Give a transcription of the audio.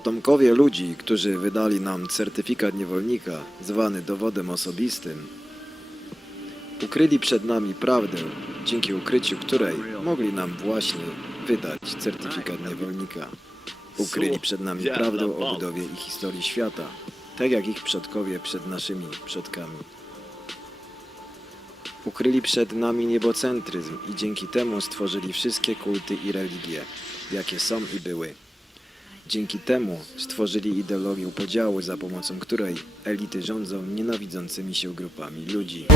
Przodkowie ludzi, którzy wydali nam certyfikat niewolnika, zwany dowodem osobistym, ukryli przed nami prawdę, dzięki ukryciu której mogli nam właśnie wydać certyfikat niewolnika. Ukryli przed nami prawdę o budowie i historii świata, tak jak ich przodkowie przed naszymi przodkami. Ukryli przed nami niebocentryzm i dzięki temu stworzyli wszystkie kulty i religie, jakie są i były. Dzięki temu stworzyli ideologię podziału, za pomocą której elity rządzą nienawidzącymi się grupami ludzi.